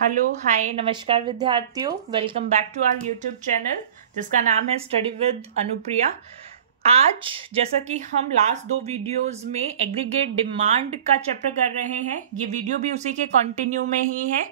Hello hi नमस्कार विद्यार्थियों, welcome back to our YouTube channel जिसका नाम है स्टडी विद अनुप्रिया। आज जैसा कि हम लास्ट दो वीडियोस में एग्रीगेट डिमांड का चैप्टर कर रहे हैं, ये वीडियो भी उसी के कंटिन्यू में ही है।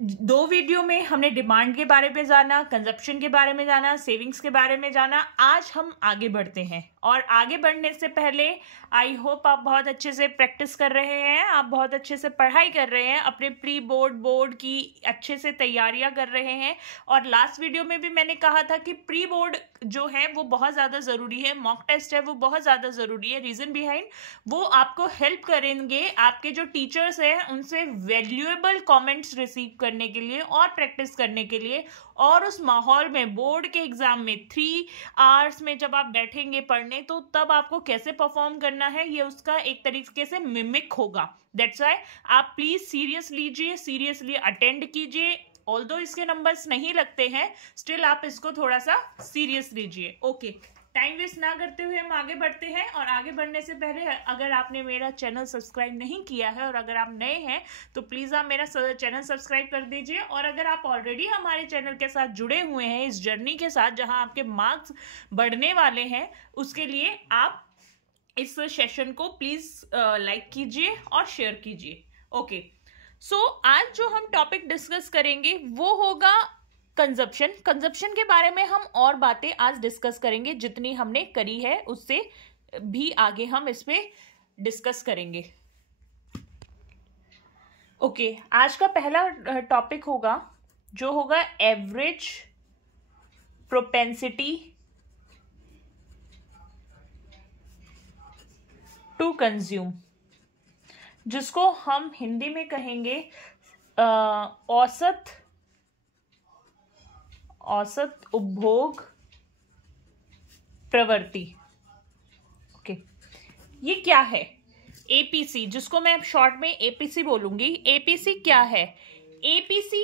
दो वीडियो में हमने डिमांड के बारे में जाना, कंजप्शन के बारे में जाना, सेविंग्स के बारे में जाना। आज हम आगे बढ़ते हैं और आगे बढ़ने से पहले आई होप आप बहुत अच्छे से प्रैक्टिस कर रहे हैं, आप बहुत अच्छे से पढ़ाई कर रहे हैं, अपने प्री बोर्ड की अच्छे से तैयारियां कर रहे हैं। और लास्ट वीडियो में भी मैंने कहा था कि प्री बोर्ड जो है वो बहुत ज़्यादा ज़रूरी है, मॉक टेस्ट है वो बहुत ज़्यादा ज़रूरी है। रीज़न बिहाइंड वो आपको हेल्प करेंगे आपके जो टीचर्स हैं उनसे वैल्यूएबल कमेंट्स रिसीव करने के लिए और प्रैक्टिस करने के लिए। और उस माहौल में बोर्ड के एग्जाम में 3 आवर्स में जब आप बैठेंगे पढ़ने, तो तब आपको कैसे परफॉर्म करना है ये उसका एक तरीके से मिमिक होगा। दैट्स वाई आप प्लीज सीरियस लीजिए, सीरियसली अटेंड कीजिए। ऑल्दो इसके नंबर्स नहीं लगते हैं, स्टिल आप इसको थोड़ा सा सीरियस लीजिए। ओके, टाइम वेस्ट ना करते हुए हम आगे बढ़ते हैं। और आगे बढ़ने से पहले अगर आपने मेरा चैनल सब्सक्राइब नहीं किया है और अगर आप नए हैं तो प्लीज़ आप मेरा चैनल सब्सक्राइब कर दीजिए। और अगर आप ऑलरेडी हमारे चैनल के साथ जुड़े हुए हैं इस जर्नी के साथ जहां आपके मार्क्स बढ़ने वाले हैं, उसके लिए आप इस सेशन को प्लीज़ लाइक कीजिए और शेयर कीजिए। ओके, सो आज जो हम टॉपिक डिस्कस करेंगे वो होगा कंजप्शन। कंजप्शन के बारे में हम और बातें आज डिस्कस करेंगे, जितनी हमने करी है उससे भी आगे हम इस पे डिस्कस करेंगे। ओके, आज का पहला टॉपिक होगा जो होगा एवरेज प्रोपेंसिटी टू कंज्यूम, जिसको हम हिंदी में कहेंगे औसत उपभोग प्रवृत्ति। ओके, ये क्या है? एपीसी, जिसको मैं अब शॉर्ट में एपीसी बोलूंगी। एपीसी क्या है? एपीसी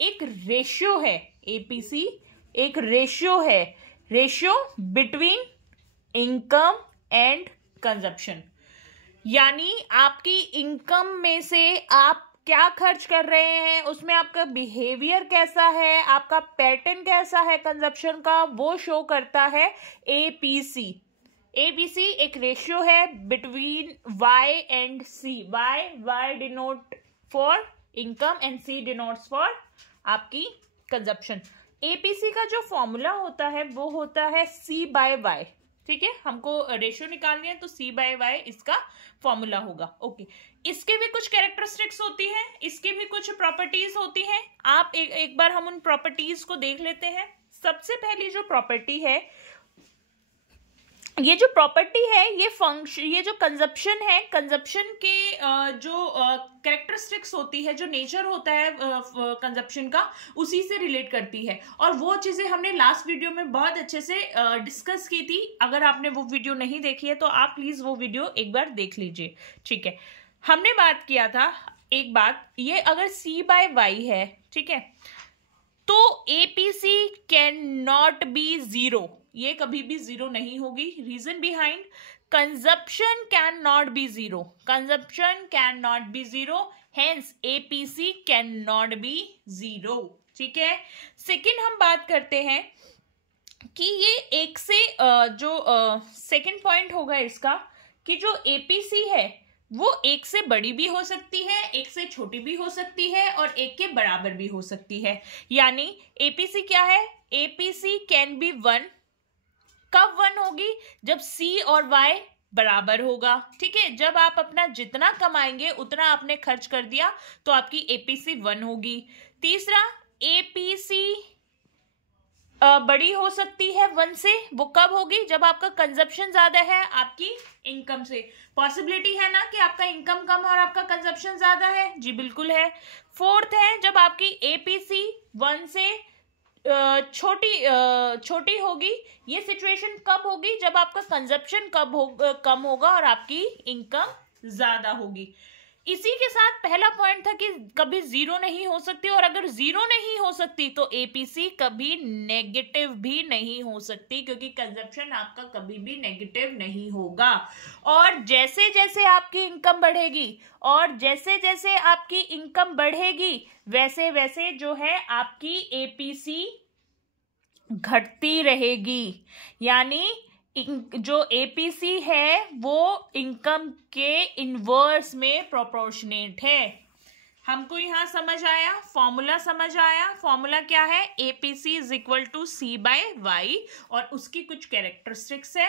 एक रेशियो है। एपीसी एक रेशियो है, ratio between income and consumption. यानी आपकी इनकम में से आप क्या खर्च कर रहे हैं, उसमें आपका बिहेवियर कैसा है, आपका पैटर्न कैसा है कंजप्शन का, वो शो करता है एपीसी। एपीसी एक रेशियो है between Y and C. Y denote for income and C denotes for आपकी कंजप्शन। एपीसी का जो फॉर्मूला होता है वो होता है सी बाय वाई। ठीक है, हमको रेशियो निकालनी है तो सी बाय वाई इसका फॉर्मूला होगा। ओके, इसके भी कुछ कैरेक्टरिस्टिक्स होती हैं, इसके भी कुछ प्रॉपर्टीज होती हैं। आप एक बार हम उन प्रॉपर्टीज को देख लेते हैं। सबसे पहली जो प्रॉपर्टी है, ये जो प्रॉपर्टी है ये जो कंजप्शन है, कंजप्शन के जो कैरेक्टरिस्टिक्स होती है, जो नेचर होता है कंजप्शन का, उसी से रिलेट करती है। और वो चीजें हमने लास्ट वीडियो में बहुत अच्छे से डिस्कस की थी। अगर आपने वो वीडियो नहीं देखी है तो आप प्लीज वो वीडियो एक बार देख लीजिए। ठीक है, हमने बात किया था एक बात, ये अगर सी बाय वाई है, ठीक है, तो APC can not be zero. ये कभी भी जीरो नहीं होगी। Reason behind, consumption can not be zero, consumption can not be zero, hence APC can not be zero. ठीक है, सेकंड हम बात करते हैं कि ये एक से जो सेकंड पॉइंट होगा इसका कि जो एपीसी है वो एक से बड़ी भी हो सकती है, एक से छोटी भी हो सकती है और एक के बराबर भी हो सकती है। यानी एपीसी क्या है? APC can be 1। कब 1 होगी? जब सी और वाई बराबर होगा। ठीक है, जब आप अपना जितना कमाएंगे उतना आपने खर्च कर दिया तो आपकी एपीसी 1 होगी। तीसरा, एपीसी बड़ी हो सकती है 1 से। वो कब होगी? जब आपका कंजप्शन ज्यादा है आपकी इनकम से। पॉसिबिलिटी है ना कि आपका इनकम कम और आपका कंजप्शन ज्यादा है? जी बिल्कुल है। फोर्थ है, जब आपकी एपीसी 1 से छोटी होगी। ये सिचुएशन कब होगी? जब आपका कंजप्शन कम होगा और आपकी इनकम ज्यादा होगी। इसी के साथ पहला पॉइंट था कि कभी जीरो नहीं हो सकती, और अगर जीरो नहीं हो सकती तो एपीसी कभी नेगेटिव भी नहीं हो सकती, क्योंकि कंजप्शन आपका कभी भी नेगेटिव नहीं होगा। और जैसे जैसे आपकी इनकम बढ़ेगी, और जैसे जैसे आपकी इनकम बढ़ेगी, वैसे वैसे जो है आपकी एपीसी घटती रहेगी। यानी जो एपीसी है वो इनकम के इनवर्स में प्रोपोर्शनेट है। हमको यहां समझ आया, फॉर्मूला समझ आया। फॉर्मूला क्या है? APC is equal to C by Y, और उसकी कुछ कैरेक्टरिस्टिक्स है।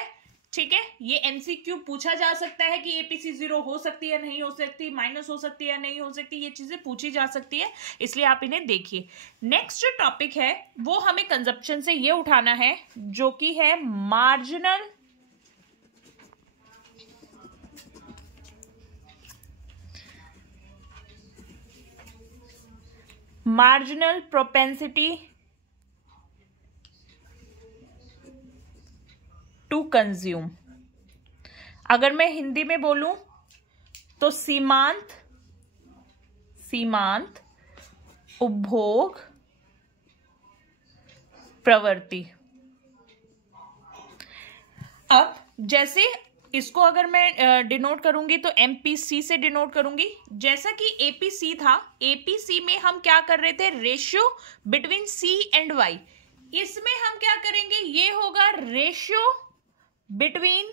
ठीक है, ये एमसीक्यू पूछा जा सकता है कि एपीसी जीरो हो सकती है नहीं हो सकती, माइनस हो सकती है नहीं हो सकती, ये चीजें पूछी जा सकती है, इसलिए आप इन्हें देखिए। नेक्स्ट जो टॉपिक है वो हमें कंजप्शन से ये उठाना है, जो कि है मार्जिनल प्रोपेंसिटी टू कंज्यूम। अगर मैं हिंदी में बोलूं तो सीमांत उपभोग प्रवृत्ति। अब जैसे इसको अगर मैं डिनोट करूंगी तो एमपीसी से डिनोट करूंगी। जैसा कि एपीसी था, एपीसी में हम क्या कर रहे थे? Ratio between C and Y. इसमें हम क्या करेंगे? ये होगा रेशियो बिटवीन,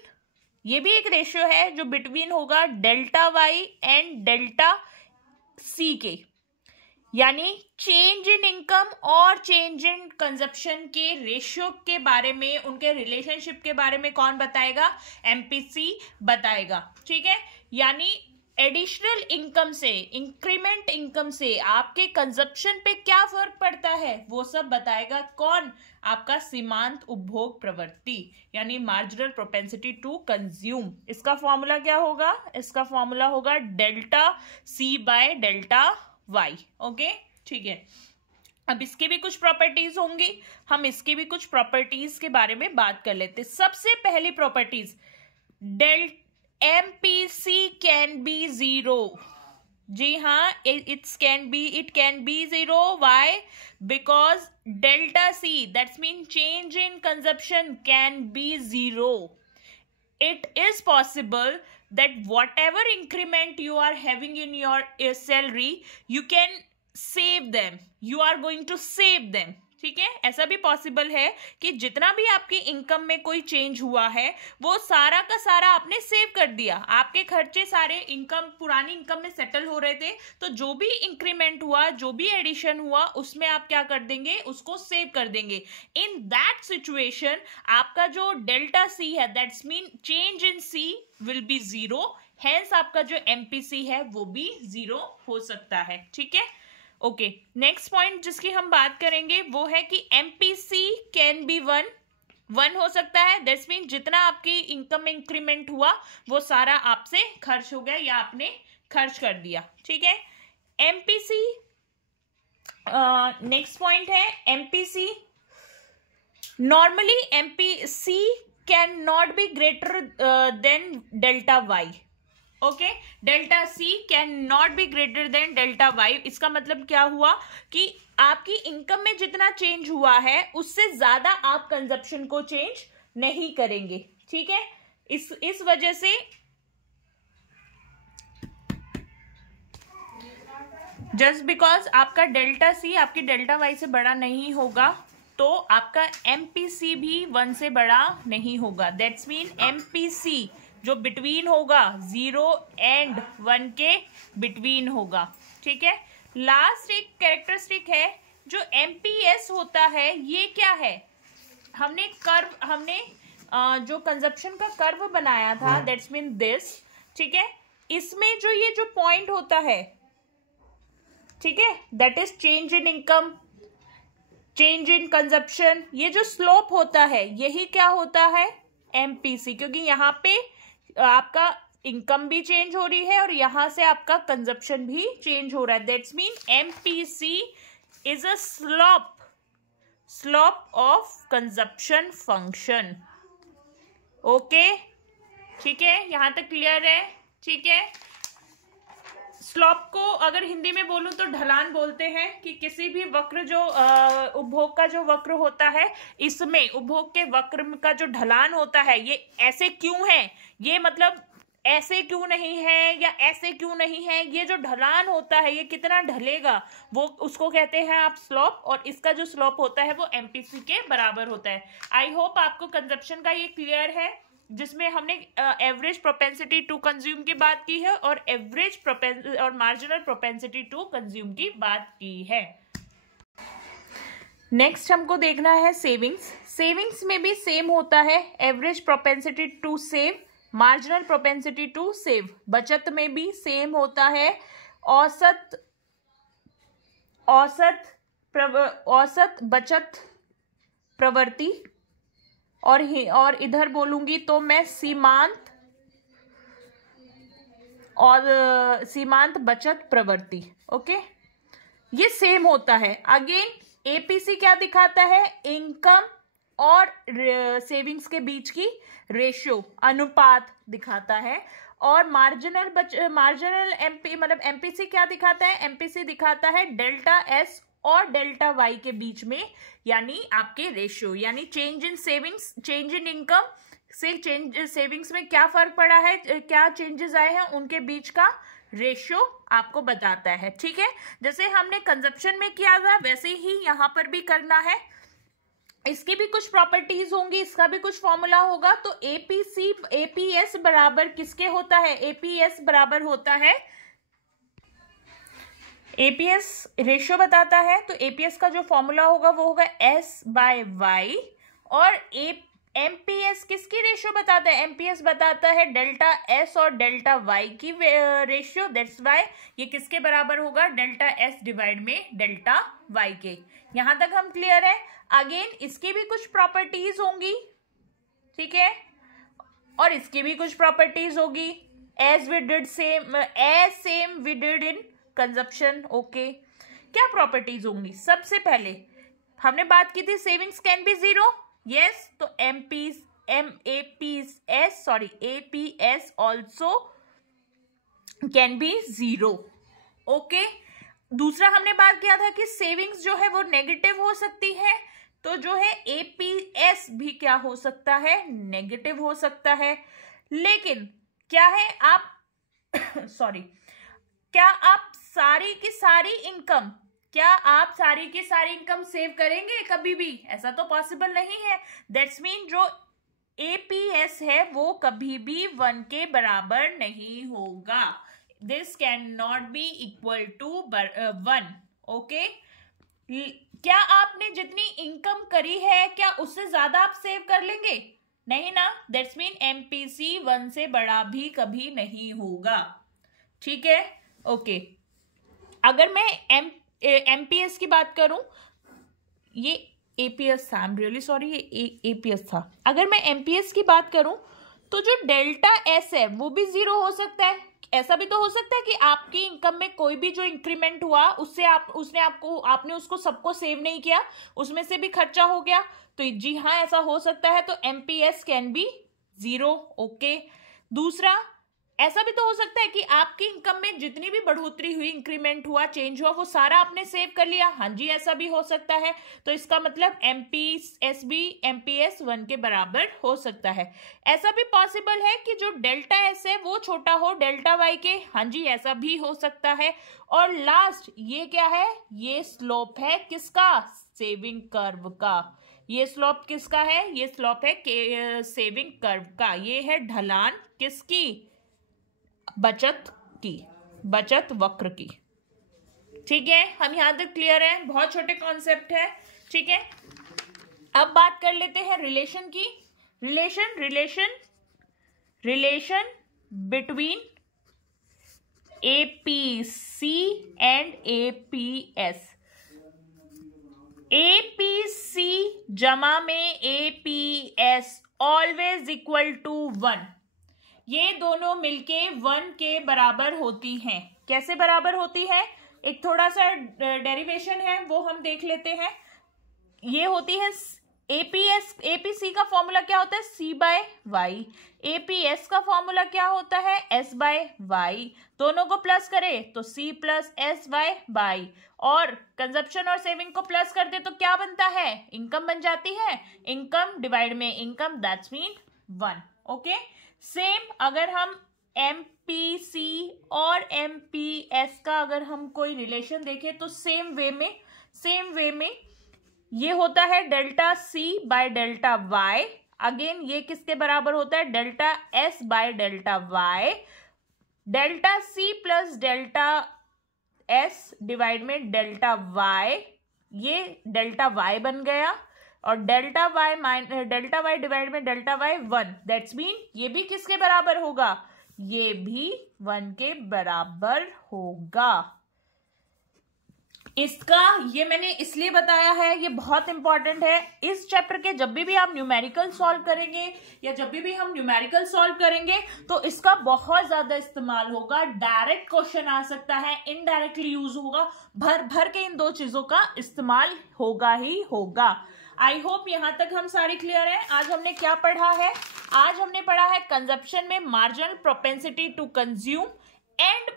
ये भी एक रेशियो है जो बिटवीन होगा delta Y and delta C के। यानी चेंज इन इनकम और चेंज इन कंजप्शन के रेशियो के बारे में, उनके रिलेशनशिप के बारे में कौन बताएगा? एमपीसी बताएगा। ठीक है, यानी एडिशनल इनकम से, इंक्रीमेंट इनकम से आपके कंजप्शन पे क्या फर्क पड़ता है, वो सब बताएगा कौन? आपका सीमांत उपभोग प्रवृत्ति, यानी मार्जिनल प्रोपेंसिटी टू कंज्यूम। इसका फॉर्मूला क्या होगा? इसका फॉर्मूला होगा delta C by delta Y. Okay, ठीक है। अब इसकी भी कुछ प्रॉपर्टीज होंगी, हम इसकी भी कुछ प्रॉपर्टीज के बारे में बात कर लेते हैं। सबसे पहली properties, MPC can be zero. जी हाँ, it can be zero. Why? Because delta C, that's mean change in consumption, can be zero. It is possible that whatever increment you are having in your salary, you can save them. You are going to save them. ठीक है, ऐसा भी possible है कि जितना भी आपकी income में कोई चेंज हुआ है वो सारा का सारा आपने सेव कर दिया। आपके खर्चे सारे इनकम, पुरानी इनकम में सेटल हो रहे थे, तो जो भी इंक्रीमेंट हुआ, जो भी एडिशन हुआ, उसमें आप क्या कर देंगे? उसको सेव कर देंगे। इन दैट सिचुएशन आपका जो डेल्टा सी है, that's mean change in C, will be zero. Hence आपका जो एमपीसी है वो भी जीरो हो सकता है। ठीक है, ओके। नेक्स्ट पॉइंट जिसकी हम बात करेंगे वो है कि एमपीसी कैन बी वन हो सकता है। दैट्स मीन जितना आपकी इनकम में इंक्रीमेंट हुआ वो सारा आपसे खर्च हो गया या आपने खर्च कर दिया। ठीक है, एमपीसी। नेक्स्ट पॉइंट है MPC, normally MPC can not be greater than delta Y. Okay, delta C can not be greater than delta Y. इसका मतलब क्या हुआ कि आपकी इनकम में जितना चेंज हुआ है उससे ज्यादा आप कंजप्शन को चेंज नहीं करेंगे। ठीक है, इस वजह से जस्ट बिकॉज आपका डेल्टा सी आपकी डेल्टा वाई से बड़ा नहीं होगा, तो आपका एमपीसी भी 1 से बड़ा नहीं होगा। दैट्स मीन एमपीसी जो बिटवीन होगा 0 एंड 1 के बिटवीन होगा। ठीक है, लास्ट एक कैरेक्टरिस्टिक है जो एमपीएस होता है। ये क्या है? हमने जो कंजप्शन का कर्व बनाया था, दैट्स मीन दिस। ठीक है, इसमें जो ये जो पॉइंट होता है, ठीक है, that is change in income, change in consumption. ये जो स्लोप होता है यही क्या होता है? एमपीसी, क्योंकि यहाँ पे आपका इनकम भी चेंज हो रही है और यहां से आपका कंजप्शन भी चेंज हो रहा है। That's mean MPC is a slope of consumption function. Okay, ठीक है, यहां तक क्लियर है? ठीक है, स्लोप को अगर हिंदी में बोलूं तो ढलान बोलते हैं, कि किसी भी वक्र जो उपभोग का जो वक्र होता है, इसमें उपभोग के वक्र का जो ढलान होता है, ये ऐसे क्यों है, ये मतलब ऐसे क्यों नहीं है या ऐसे क्यों नहीं है, ये जो ढलान होता है ये कितना ढलेगा, वो उसको कहते हैं आप स्लोप, और इसका जो स्लोप होता है वो एमपीसी के बराबर होता है। आई होप आपको कंजप्शन का ये क्लियर है, जिसमें हमने एवरेज प्रोपेंसिटी टू कंज्यूम की बात की है और एवरेज और मार्जिनल प्रोपेंसिटी टू कंज्यूम की बात की है। नेक्स्ट हमको देखना है सेविंग्स। सेविंग्स में भी सेम होता है, average propensity to save, marginal propensity to save. बचत में भी सेम होता है, औसत बचत प्रवृत्ति, और इधर बोलूंगी तो मैं सीमांत बचत प्रवृत्ति। ओके, ये सेम होता है। अगेन एपीसी क्या दिखाता है, इनकम और सेविंग्स के बीच की रेशियो, अनुपात दिखाता है। और मार्जिनल एमपी मतलब एमपीसी क्या दिखाता है, एमपीसी दिखाता है डेल्टा एस और डेल्टा वाई के बीच में, यानी आपके रेशियो, यानी change in savings, change in income से सेविंग्स में क्या फर्क पड़ा है, क्या चेंजेस आए हैं, उनके बीच का रेशियो आपको बताता है। ठीक है, जैसे हमने कंजप्शन में किया था वैसे ही यहाँ पर भी करना है। इसकी भी कुछ प्रॉपर्टीज होंगी, इसका भी कुछ फॉर्मूला होगा। तो एपीएस बराबर किसके होता है, एपीएस बराबर होता है, एपीएस रेशियो बताता है, तो एपीएस का जो फॉर्मूला होगा वो होगा एस बाय वाई। और एमपीएस किसकी रेशियो बताता है, एमपीएस बताता है डेल्टा एस और डेल्टा वाई की रेशियो। दैट्स वाई ये किसके बराबर होगा, डेल्टा एस डिवाइड में डेल्टा वाई के। यहां तक हम क्लियर है। अगेन इसकी भी कुछ प्रॉपर्टीज होंगी, ठीक है, और इसकी भी कुछ प्रॉपर्टीज होगी, as same we did in consumption. Okay, क्या प्रॉपर्टीज होंगी, सबसे पहले हमने बात की थी savings can be zero, yes, तो APS also can be zero. Okay, दूसरा हमने बात किया था कि सेविंग्स जो है वो नेगेटिव हो सकती है, तो जो है एपीएस भी क्या हो सकता है, नेगेटिव हो सकता है। लेकिन क्या है, आप क्या आप सारी की सारी इनकम सेव करेंगे कभी भी, ऐसा तो पॉसिबल नहीं है। दैट्स मीन जो एपीएस है वो कभी भी 1 के बराबर नहीं होगा, this can not be equal to 1। Okay, क्या आपने जितनी इनकम करी है क्या उससे ज्यादा आप सेव कर लेंगे, नहीं ना। दैट्स मीन एमपीसी 1 से बड़ा भी कभी नहीं होगा। ठीक है, ओके, अगर मैं एमपीएस की बात करूं, ये एपीएस था, आई एम रियली सॉरी, ये एपीएस था। अगर मैं एमपीएस की बात करूं तो जो डेल्टा एस है वो भी जीरो हो सकता है। ऐसा भी तो हो सकता है कि आपकी इनकम में कोई भी जो इंक्रीमेंट हुआ उससे आपने उसको सबको सेव नहीं किया, उसमें से भी खर्चा हो गया, तो जी हाँ ऐसा हो सकता है, तो MPS can be zero. Okay, दूसरा ऐसा भी तो हो सकता है कि आपकी इनकम में जितनी भी बढ़ोतरी हुई, इंक्रीमेंट हुआ, चेंज हुआ, वो सारा आपने सेव कर लिया। हाँ जी, ऐसा भी हो सकता है, तो इसका मतलब एमपीएस भी एमपीएस 1 के बराबर हो सकता है। ऐसा भी पॉसिबल है कि जो डेल्टा एस है वो छोटा हो डेल्टा वाई के। हाँ जी, ऐसा भी हो सकता है। और लास्ट ये क्या है, ये स्लोप है किसका, सेविंग कर्व का। ये स्लोप किसका है, ये स्लोप है सेविंग कर्व का। ये है ढलान किसकी, बचत की, बचत वक्र की। ठीक है, हम यहां तक क्लियर है, बहुत छोटे कॉन्सेप्ट है। ठीक है, अब बात कर लेते हैं रिलेशन की। Relation between APC and APS. APC जमा में एपीएस ऑलवेज इक्वल टू 1। ये दोनों मिलके 1 के बराबर होती हैं। कैसे बराबर होती है, एक थोड़ा सा डेरिवेशन है वो हम देख लेते हैं। ये होती है एपीसी का फॉर्मूला क्या होता है? C by Y. एपीएस का फॉर्मूला क्या होता है? S by Y. दोनों को प्लस करें तो C plus S by Y, और कंजप्शन और सेविंग को प्लस कर दे तो क्या बनता है? इनकम बन जाती है। इनकम डिवाइड में income, that's mean 1। Okay, same अगर हम एमपीसी और एमपीएस का अगर हम कोई रिलेशन देखें तो सेम वे में ये होता है delta C by delta Y. Again ये किसके बराबर होता है? Delta S by delta Y. Delta C plus delta S divide में डेल्टा वाई, ये डेल्टा वाई बन गया, और डेल्टा वाई डिवाइड में डेल्टा वाई 1, दैट्स मीन ये भी किसके बराबर होगा? ये भी 1 के बराबर होगा। इसका ये मैंने इसलिए बताया है, ये बहुत इंपॉर्टेंट है। इस चैप्टर के जब भी आप न्यूमेरिकल सॉल्व करेंगे या जब भी हम न्यूमेरिकल सॉल्व करेंगे तो इसका बहुत ज्यादा इस्तेमाल होगा। डायरेक्ट क्वेश्चन आ सकता है, इनडायरेक्टली यूज होगा, भर के इन दो चीजों का इस्तेमाल होगा ही होगा। आई होप यहां तक हम सारे क्लियर हैं। आज हमने क्या पढ़ा है? आज हमने पढ़ा है कंजप्शन में marginal propensity to consume and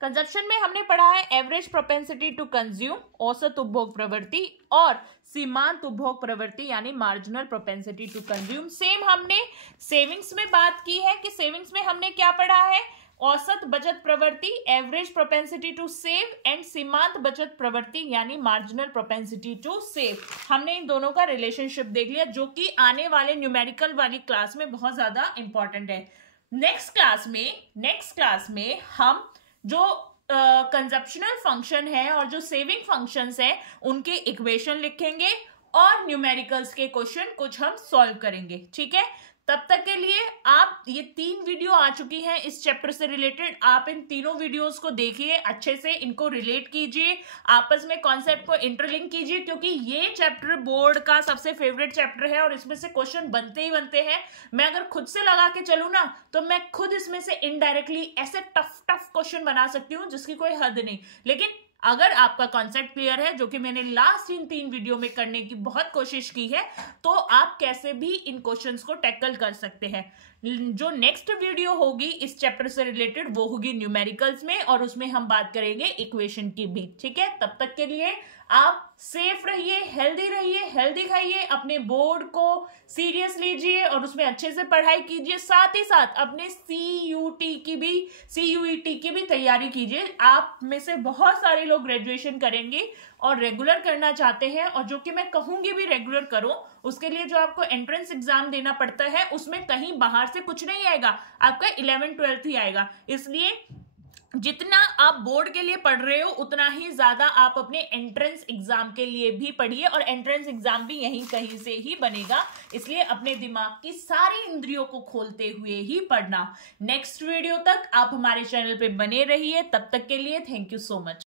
consumption में हमने पढ़ा है एवरेज प्रोपेंसिटी टू कंज्यूम, औसत उपभोग प्रवृत्ति, और सीमांत उपभोग प्रवृत्ति यानी marginal propensity to consume. Same हमने सेविंग्स में बात की है कि सेविंग्स में हमने क्या पढ़ा है? औसत बचत प्रवृत्ति, average propensity to save, and सीमांत बचत प्रवृत्ति यानी मार्जिनल प्रोपेंसिटी टू सेव। हमने इन दोनों का रिलेशनशिप देख लिया जो कि आने वाले न्यूमेरिकल वाली क्लास में बहुत ज्यादा इंपॉर्टेंट है। नेक्स्ट क्लास में हम जो कंजप्शनल फंक्शन है और जो सेविंग फंक्शंस है उनके इक्वेशन लिखेंगे और न्यूमेरिकल्स के क्वेश्चन कुछ हम सॉल्व करेंगे। ठीक है, तब तक के लिए आप, ये 3 वीडियो आ चुकी हैं इस चैप्टर से रिलेटेड, आप इन तीनों वीडियोस को देखिए, अच्छे से इनको रिलेट कीजिए, आपस में कॉन्सेप्ट को इंटरलिंक कीजिए, क्योंकि ये चैप्टर बोर्ड का सबसे फेवरेट चैप्टर है और इसमें से क्वेश्चन बनते ही बनते हैं। मैं अगर खुद से लगा के चलूं ना तो मैं खुद इसमें से इनडायरेक्टली ऐसे टफ क्वेश्चन बना सकती हूँ जिसकी कोई हद नहीं। लेकिन अगर आपका कॉन्सेप्ट क्लियर है, जो कि मैंने लास्ट इन 3 वीडियो में करने की बहुत कोशिश की है, तो आप कैसे भी इन क्वेश्चंस को टैकल कर सकते हैं। जो नेक्स्ट वीडियो होगी इस चैप्टर से रिलेटेड वो होगी न्यूमेरिकल्स में, और उसमें हम बात करेंगे इक्वेशन की भी। ठीक है, तब तक के लिए आप सेफ रहिए, हेल्दी खाइए, अपने बोर्ड को सीरियस लीजिए और उसमें अच्छे से पढ़ाई कीजिए। साथ ही साथ अपने सीयूईटी की भी तैयारी कीजिए। आप में से बहुत सारे लोग ग्रेजुएशन करेंगे और रेगुलर करना चाहते हैं, और जो कि मैं कहूंगी भी रेगुलर करो। उसके लिए जो आपको एंट्रेंस एग्जाम देना पड़ता है उसमें कहीं बाहर से कुछ नहीं आएगा, आपका 11th 12th ही आएगा। इसलिए जितना आप बोर्ड के लिए पढ़ रहे हो उतना ही ज्यादा आप अपने एंट्रेंस एग्जाम के लिए भी पढ़िए, और एंट्रेंस एग्जाम भी यहीं कहीं से ही बनेगा। इसलिए अपने दिमाग की सारी इंद्रियों को खोलते हुए ही पढ़ना। नेक्स्ट वीडियो तक आप हमारे चैनल पे बने रहिए। तब तक के लिए थैंक यू सो मच।